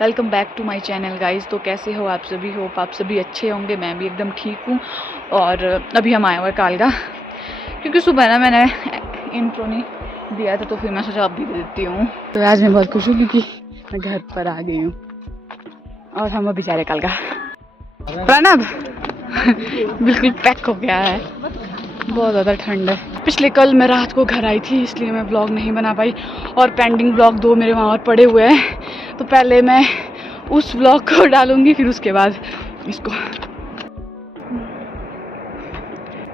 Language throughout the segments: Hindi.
Welcome back to my channel guys. तो कैसे हो आप सभी? होप आप सभी अच्छे होंगे। मैं भी एकदम ठीक हूँ। और अभी हम आए हुए कालका, क्योंकि सुबह ना मैंने इंट्रो नहीं दिया था, तो फिर मैं सोचा अभी दे देती हूँ। तो आज मैं बहुत खुश हूँ क्योंकि मैं घर पर आ गई हूँ और हम अभी जा रहे कालका। प्रणब बिल्कुल पैक हो गया है, बहुत ज़्यादा ठंड है। पिछले कल मैं रात को घर आई थी, इसलिए मैं व्लॉग नहीं बना पाई और पेंडिंग व्लॉग 2 मेरे वहाँ और पड़े हुए हैं। तो पहले मैं उस व्लॉग को डालूंगी, फिर उसके बाद इसको।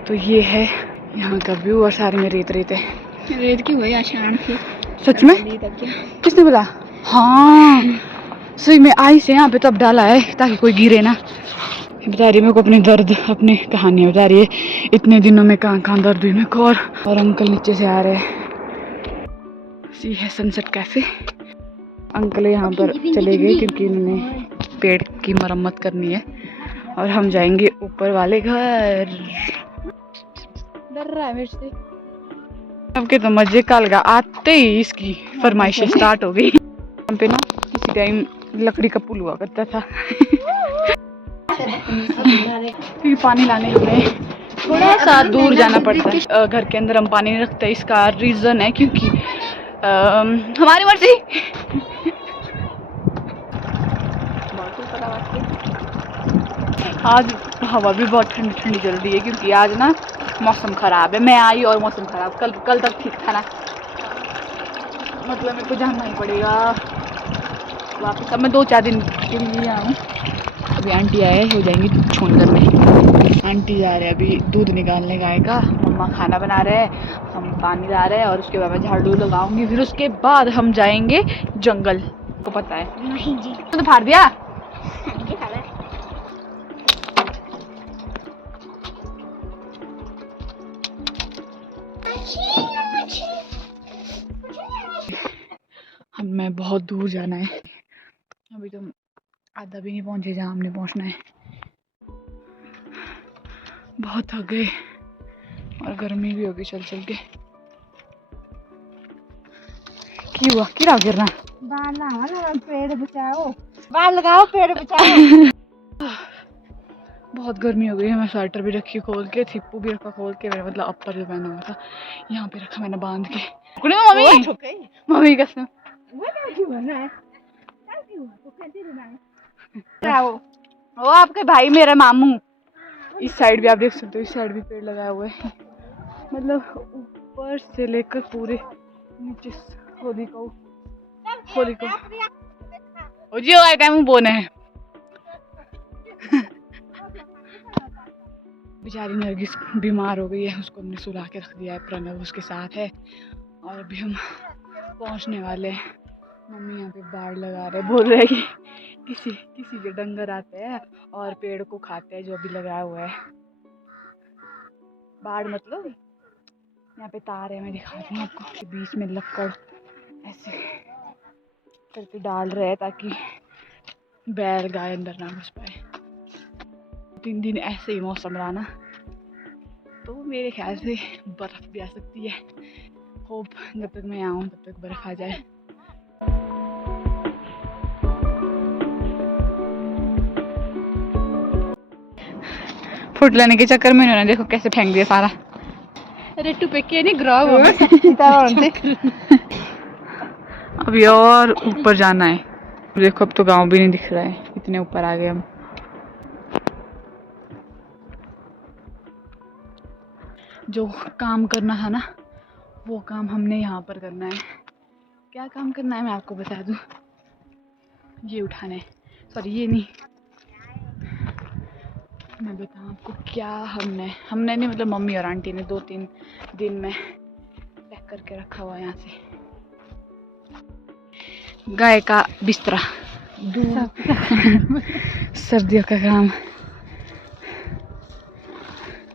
तो ये है यहाँ का व्यू और सारे में रेत रेत है। रेत की हुई आशान थी सच में? किसने बोला? हाँ सही में आई से यहाँ पे तब डाला है ताकि कोई गिरे ना। बता रही है मेरे को अपनी दर्द, अपनी कहानियाँ बता रही है। इतने दिनों में कहाँ दर्द हुई मेरे को। और अंकल नीचे से आ रहे हैं। सी है सनसेट कैफे। अंकल यहाँ पर चले गए क्योंकि उन्होंने पेड़ की मरम्मत करनी है और हम जाएंगे ऊपर वाले घर। डर रहा है मेरे से। अब के तो मजे कालका आते ही इसकी फरमाइशें स्टार्ट हो गई। हम पे ना किसी टाइम लकड़ी का पुल हुआ करता था क्योंकि पानी लाने हमें थोड़ा सा दूर जाना पड़ता है। घर के अंदर हम पानी नहीं रखते। इसका रीज़न है क्योंकि हमारी मर्जी। आज हवा भी बहुत ठंडी ठंडी चल रही है क्योंकि आज ना मौसम ख़राब है। मैं आई और मौसम ख़राब। कल तक ठीक था ना, मतलब मेरे को जाना ही पड़ेगा वापस। अब मैं 2-4 दिन के लिए आऊँ। अभी आंटी आए हो जाएंगी छोड़ करने। आंटी जा रहे हैं अभी दूध निकालने गाय का। मम्मा खाना बना रहे हैं, हम पानी ला रहे हैं और उसके बाद मैं झाड़ू लगाऊंगी। फिर उसके बाद हम जाएंगे जंगल। को पता है? नहीं जी। तो फाड़ दिया। हमें बहुत दूर जाना है। अभी तो आधा भी नहीं पहुंचे जहाँ हमने पहुंचना है। बहुत थक गए और गर्मी भी होगी चल चल के। क्यों हुआ? किरा गिरना? बाल लगाओ, पेड़ बचाओ। बाल लगाओ, पेड़ बचाओ। बहुत गर्मी हो गई है। मैं स्वेटर भी रखी खोल के, थिप्पू भी रखा खोल के। मेरा मतलब अपर जो पहना हुआ था यहाँ पे रखा मैंने बांध के। मम्मी कसम। वो आपके भाई मेरे मामू। इस साइड भी आप देख सकते हो, इस साइड भी पेड़ लगाए हुए हैं। मतलब ऊपर से लेकर पूरे नीचे होली को जी आए टाइम बोने हैं। बेचारी नरगिस बीमार हो गई है, उसको हमने सुला के रख दिया है। प्रणव उसके साथ है और अभी हम पहुंचने वाले हैं। मम्मी यहाँ पे बाड़ लगा रहे, बोल रहे कि किसी के डंगर आते हैं और पेड़ को खाते हैं जो अभी लगाया हुआ है। बाड़ मतलब यहाँ पे तार है, मैं दिखाती हूँ आपको। बीच में लक्कड़ ऐसे करके डाल रहे हैं ताकि बैल गाय अंदर ना घुस पाए। 3 दिन ऐसे ही मौसम रहा ना, तो मेरे ख्याल से बर्फ़ भी आ सकती है। होप जब तक मैं आऊँ तब तक बर्फ़ आ जाए। फुट लेने के चक्कर में इन्होंने देखो कैसे फेंक दिया सारा। अरे टुपेके नहीं ग्राव अभी और ऊपर जाना है। देखो अब तो गांव भी नहीं दिख रहा है, इतने ऊपर आ गए हम। जो काम करना था ना वो काम हमने यहाँ पर करना है। क्या काम करना है मैं आपको बता दूँ। ये उठाना है, सॉरी ये नहीं, मैं बताऊँ आपको क्या हमने नहीं मतलब मम्मी और आंटी ने 2-3 दिन में पैक करके रखा हुआ यहाँ से। गाय का बिस्तरा, सर्दियों का काम।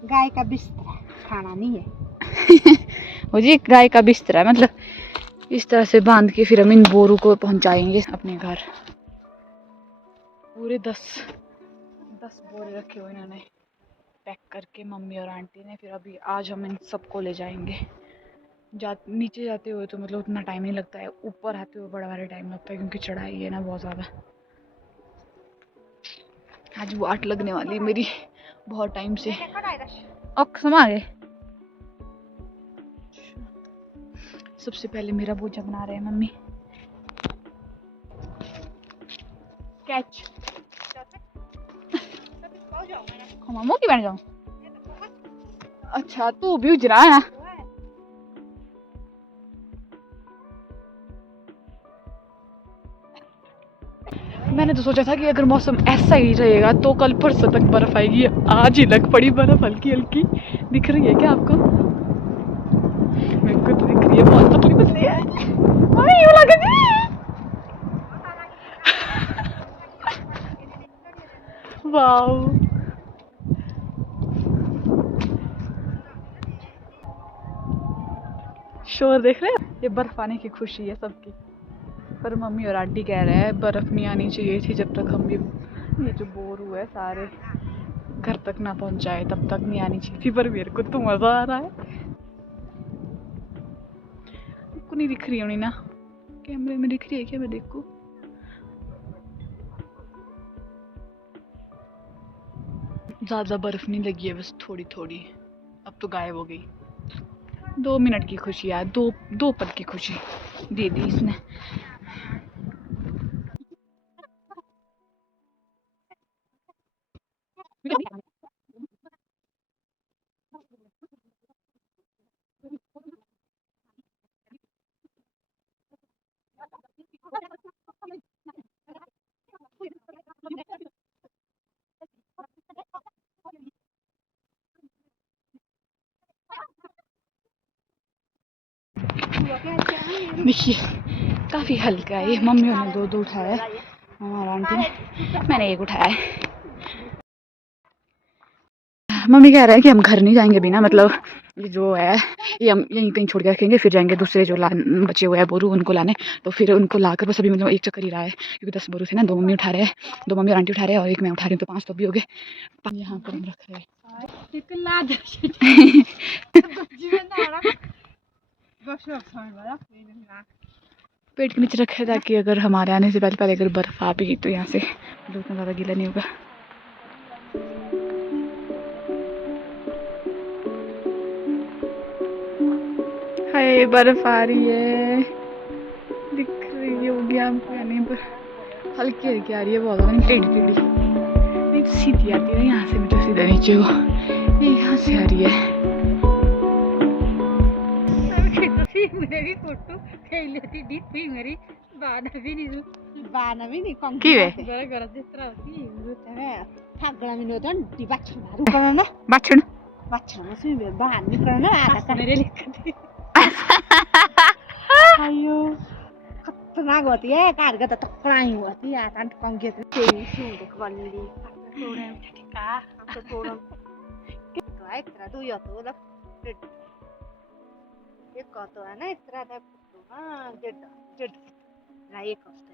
गाय का बिस्तरा खाना नहीं है। वो जी गाय का बिस्तरा मतलब इस तरह से बांध के फिर हम इन बोरों को पहुंचाएंगे अपने घर। पूरे 10 बोरे रखे हुए इन्होंने पैक करके मम्मी और आंटी ने। फिर अभी आज हम इन सबको ले जाएंगे। नीचे जाते हुए तो मतलब उतना टाइम नहीं लगता है, ऊपर आते हुए बड़ा भारी टाइम लगता है क्योंकि चढ़ाई है ना बहुत ज़्यादा। आज वाट लगने वाली है मेरी बहुत टाइम से। समा गए। सबसे पहले मेरा भोजन बना रहे हैं मम्मी। कैच मामू की बन जाऊं। अच्छा तू भी उजरा है। मैंने तो सोचा था कि अगर मौसम ऐसा ही रहेगा तो कल परसों तक बर्फ आएगी। आज ही लग पड़ी बर्फ, हल्की हल्की दिख रही है क्या आपको? मेरे को तो दिख रही है, बहुत पतली पतली है। यूं लग रही है। वाओ शोर देख रहे हो? ये बर्फ आने की खुशी है सबकी। पर मम्मी और आंटी कह रहे हैं बर्फ नहीं आनी चाहिए थी, जब तक हम ये जो बोर हुए सारे घर तक ना पहुंचाए तब तक नहीं आनी चाहिए थी। पर मेरे को तो मजा आ रहा है। आपको नहीं दिख रही होनी ना? कैमरे में दिख रही है क्या? मैं देखूं। ज्यादा बर्फ नहीं लगी है, बस थोड़ी थोड़ी। अब तो गायब हो गई। 2 मिनट की खुशी यार, दो पल की खुशी दे दी इसने। देखिए काफी हल्का है ये। मम्मी ने दो उठाया है, हमारा आंटी ने, मैंने एक उठाया है। मम्मी कह रहे हैं कि हम घर नहीं जाएंगे बिना, मतलब ये जो है ये हम यहीं कहीं छोड़ के रखेंगे, फिर जाएंगे दूसरे जो बचे हुए हैं बोरू उनको लाने। तो फिर उनको लाकर बस अभी मतलब एक चक्कर ही रहा है क्योंकि 10 बोरू थे ना। 2 मम्मी उठा रहे हैं, 2 मम्मी और आंटी उठा रहे हैं और एक मैं उठा रही हूँ, तो 5 तो भी हो गए। यहाँ पर हम रख रहे हैं। पेट के नीचे रखे ताकि अगर हमारे आने से पहले अगर बर्फ आ भी तो यहाँ से उतना ज़्यादा गीला नहीं होगा। हाय बर्फ आ रही है, दिख रही होगी आपको या नहीं, पर हल्की हल्की आ रही है, बहुत ज़्यादा टेढ़ी टेढ़ी नहीं, तो सीधी आती है यहाँ से। मुझे सीधा नीचे को ये यहाँ से आ रही है। खतरनाक होती है, कार का तो टकराई होती है, आसान कंगे तो तेरी सूंड कवली थोड़े ठिका तो थोड़ा तो है इतना तो यो तो मतलब एक तो है ना इतना टाइप तो हां जेड जेड ना एक हफ्ते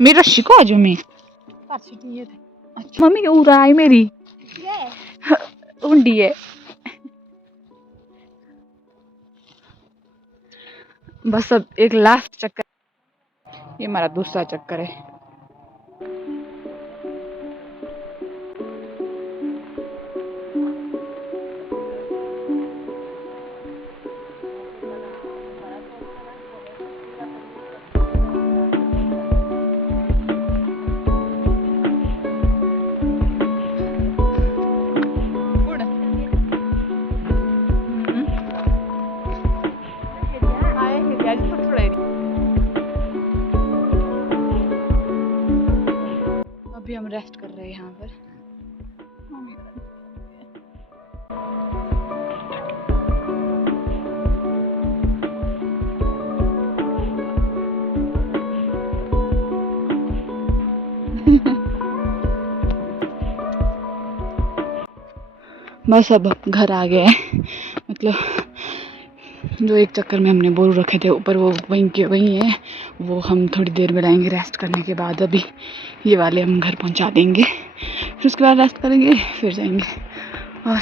मेरा शिको जो मैं अच्छा मम्मी उड़ा है मेरी उंडी है। बस अब एक लास्ट चक्कर, ये हमारा दूसरा चक्कर है। बस अब घर आ गए हैं। मतलब जो एक चक्कर में हमने बोर रखे थे ऊपर वो वहीं के वहीं है, वो हम थोड़ी देर में लाएंगे रेस्ट करने के बाद। अभी ये वाले हम घर पहुंचा देंगे, फिर उसके बाद रेस्ट करेंगे, फिर जाएंगे। और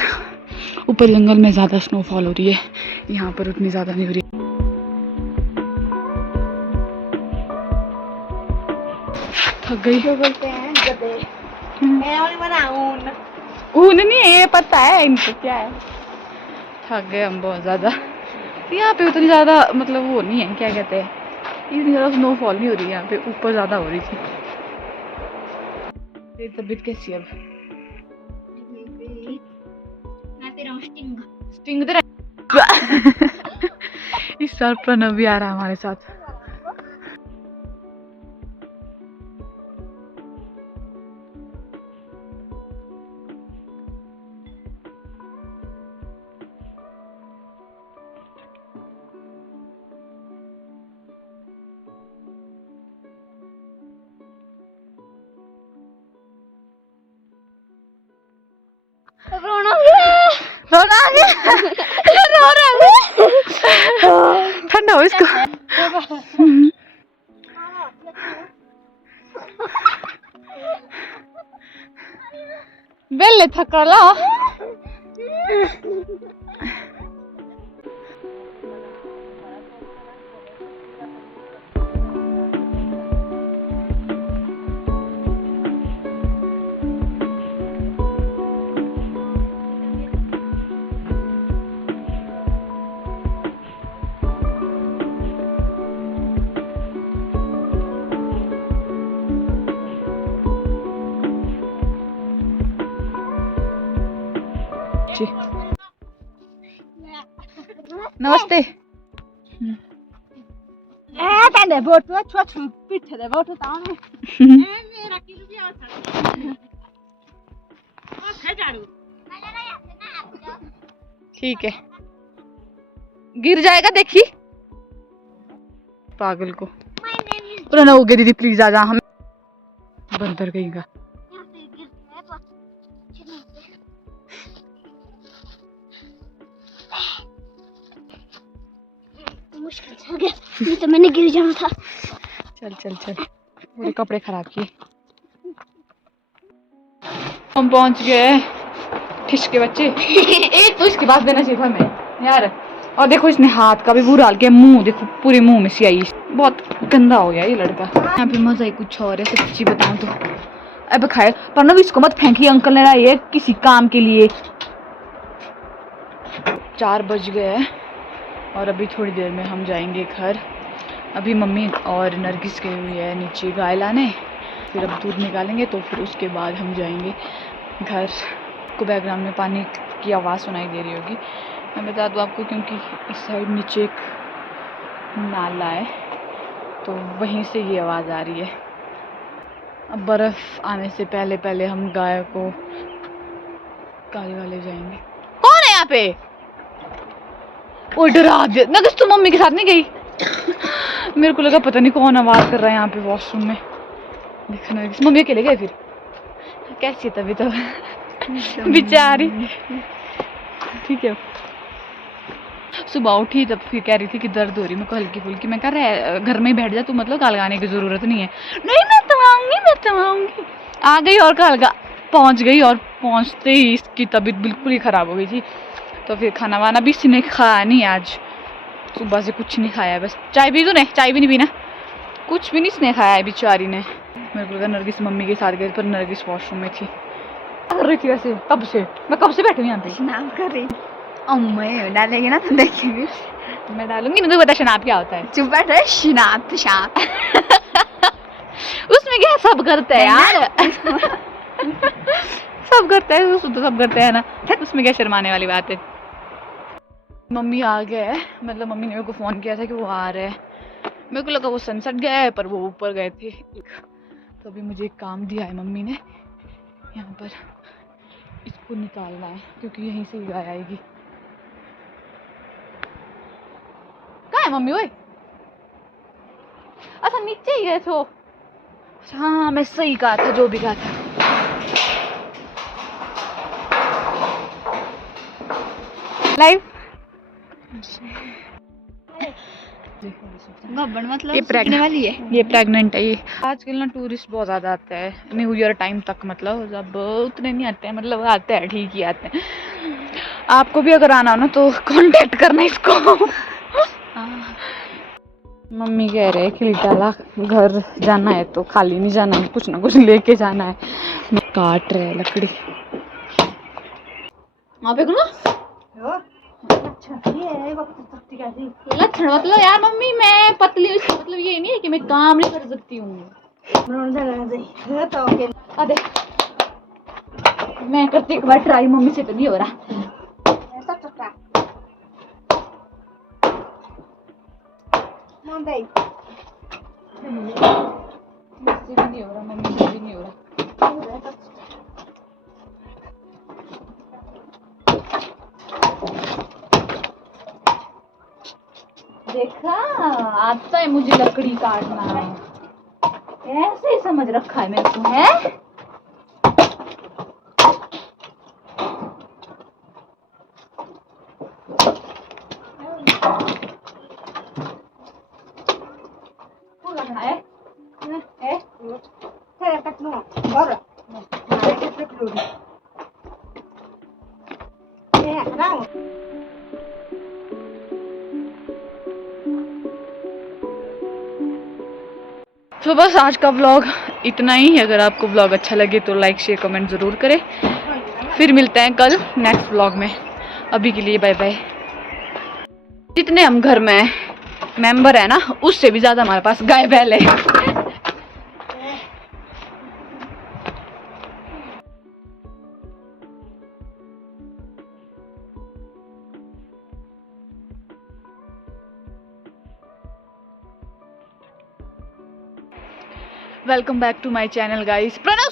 ऊपर जंगल में ज़्यादा स्नोफॉल हो रही है, यहाँ पर उतनी ज़्यादा नहीं हो रही। थक गई। जो बोलते हैं गधे, मैं और बना ऊन नहीं है, ये पता है इनको क्या है। थक गए हम बहुत ज़्यादा। यहाँ पे उतनी ज़्यादा मतलब वो नहीं है, क्या कहते हैं, इतनी ज़्यादा स्नोफॉल नहीं हो रही है यहाँ पे, ऊपर ज़्यादा हो रही थी। तेरी तबीयत कैसी है अब? स्टिंग तेरा इस साल प्रणव भी आ रहा है हमारे साथ। ठंडा हो इसको। बेले थकला। नमस्ते। तने बोटो छोट पीछे दे बोटो ताने मेरा किलो भी आ ठीक है, गिर जाएगा देखी। पागल को पुराना हो गया। दीदी प्लीज आ जा, हम बंदर कहीं का। मुश्किल हो गया, नहीं तो मैंने गिर जाना था। चल चल चल, मेरे कपड़े खराब किए। हम पहुंच गए ठिश के बच्चे। एक तो इसके पास देना चाहिए था हमें यार। और देखो इसने हाथ का भी बुरा हाल किया, मुंह देखो पूरे मुंह में सियाई, बहुत गंदा हो गया ये लड़का। यहाँ पे मजा ही कुछ और है, सच्ची बताऊं तो। अब खाए पर इसको मत फेंकी, अंकल ने लाई है किसी काम के लिए। 4 बज गए और अभी थोड़ी देर में हम जाएंगे घर। अभी मम्मी और नरगिस गई हुई है नीचे गाय लाने, फिर अब दूध निकालेंगे तो फिर उसके बाद हम जाएंगे घर। को बैकग्राउंड में पानी की आवाज़ सुनाई दे रही होगी, मैं बता दूँ आपको, क्योंकि इस साइड नीचे एक नाला है तो वहीं से ये आवाज़ आ रही है। अब बर्फ़ आने से पहले पहले हम गाय को गाली वाले जाएंगे। कौन है यहाँ पे? वो डरा दे। नगस तुम मम्मी के साथ नहीं गई? मेरे को लगा पता नहीं कौन आवाज़ कर रहा है यहाँ पे वॉशरूम में। देखना नगस मम्मी अकेले गए फिर? कैसी है तभी तो बेचारी। ठीक है, सुबह उठी तब फिर कह रही थी कि दर्द हो रही, मेरे को हल्की फुल्की। मैं कह रहा घर में ही बैठ जा तू, मतलब काल गाने की ज़रूरत नहीं है। नहीं मैं तो आऊँगी, मैं तो आऊँगी। आ गई और काल पहुँच गई, और पहुँचते ही इसकी तबीयत बिल्कुल ही ख़राब हो गई थी। तो फिर खाना वाना भी इसने खाया नहीं, आज सुबह से कुछ नहीं खाया, बस चाय पी। तूने चाय भी नहीं पीना? कुछ भी नहीं इसने खाया है बेचारी ने। मेरे को लगा नरगिस मम्मी के साथ गई, पर नरगिस वॉशरूम में थी। कर रही थी वैसे कब से, मैं कब से बैठी हूँ यहाँ पे स्नाप कर रही। अम्मा डालेगी ना तो देखेंगे। मैं डालूंगी, मुझे पता शनाब क्या होता है। चुप बैठ रहे, शनाब शाप। उसमें क्या सब करते हैं यार। सब करते हैं, तो सब करते हैं ना, उसमें क्या शर्माने वाली बात है। मम्मी आ गए, मतलब मम्मी ने मेरे को फ़ोन किया था कि वो आ रहे हैं। मेरे को लगा वो सनसेट गया है, पर वो ऊपर गए थे। तो अभी मुझे एक काम दिया है मम्मी ने, यहाँ पर इसको निकालना है क्योंकि यहीं से ही गाय आएगी। कहाँ है मम्मी? ओए अच्छा नीचे ही गए तो। हाँ मैं सही कहा था, जो भी कहा था। लाइव गब्बन मतलब ये सीखने वाली है। ये प्रेग्नेंट है ये। आजकल ना टूरिस्ट बहुत ज़्यादा आते हैं न्यू ईयर टाइम तक, मतलब जब उतने नहीं आते हैं, मतलब आते हैं ठीक ही आते हैं। आपको भी अगर आना हो ना तो कांटेक्ट करना इसको। मम्मी कह रहे हैं कि लिटाला घर जाना है तो खाली नहीं जाना है, कुछ ना कुछ लेके जाना है। मैं काट रहे हैं लकड़ी। आप एक ना लक्षण मतलब यार मम्मी मैं पतली हूँ, इसका मतलब ये नहीं है कि मैं काम नहीं कर सकती हूँ। अरे मैं करती एक बार ट्राई, मम्मी से तो नहीं हो रहा। मुझसे भी नहीं हो रहा, मम्मी से भी नहीं हो रहा। देखा, आता है मुझे लकड़ी काटना, ऐसे ही समझ रखा है मेरे को है। तो बस आज का व्लॉग इतना ही। अगर आपको व्लॉग अच्छा लगे तो लाइक शेयर कमेंट ज़रूर करें। फिर मिलते हैं कल नेक्स्ट व्लॉग में। अभी के लिए बाय बाय। जितने हम घर में मेंबर है ना, उससे भी ज़्यादा हमारे पास गाय बैल है। Welcome back to my channel guys. Pranav